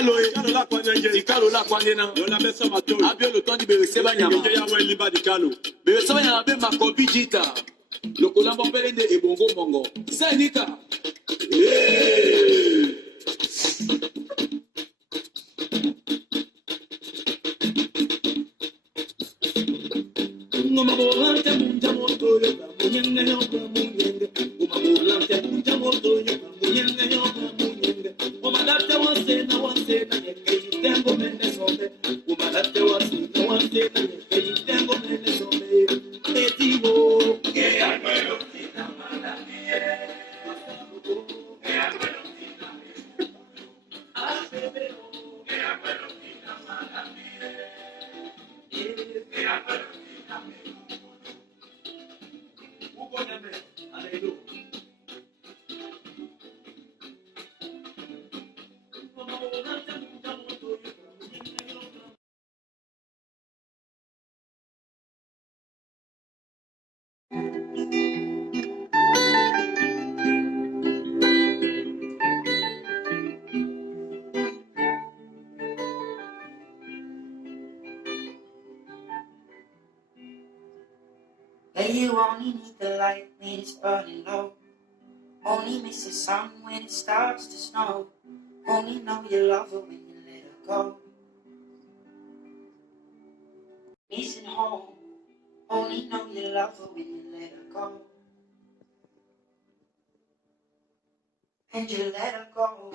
Ikalo la kwanenge. Ikalo la kwangena. Yola beso mato. Abio le temps di bebe seba nyama. Ngeje ya we liba dikalo. Bebe seba nyama be makobi jita. Lokola mbele de ebongo mongo. Senika. Ngoma bolante munja moto yo munyenge yo munyenge. Ngoma bolante munja moto yo munyenge yo munyenge. Ngoma date wanse na nyenge tengo mende sombe. Ngoma date wanse na nyenge tengo mende sombe. Etiwo ke almelo tina malamie. Ke almelo tina me. Abebeo ke almelo tina malamie. Ke almelo tina me. Yeah, you only need the light when it's burning low. Only miss the sun when it starts to snow. Only know you love her when you let her go. Missing home. Only know you love her when you let her go. And you let her go.